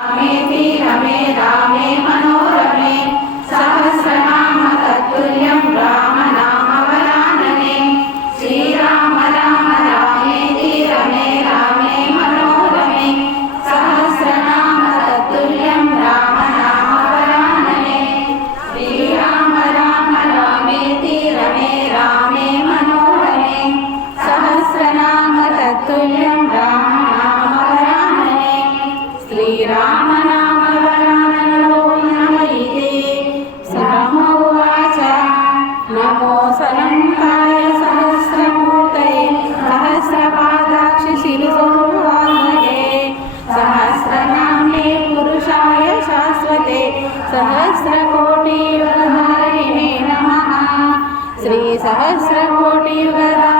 रामेति रमे रामे मनोरमे सहस्रनाम तत्तुल्यं रामनामवरानने श्रीराम राम रामेति रमे रामे मनोरमे सहस्रनाम तत्तुल्यं रामनामवरानने श्रीराम राम रामेति रमे रामे मनोरमे सहस्रनाम तत्तुल्यं रामनामवरानने श्रीराम नाम वराननो नमयिते राम उवाच नमो सलङ्काय सहस्रमूर्तये सहस्रपादाक्षि शिरसोवाहने सहस्रनाम्ने पुरुषाय शाश्वते सहस्रकोटियुगधारिणे नमः श्री सहस्रकोटियुगधारिणे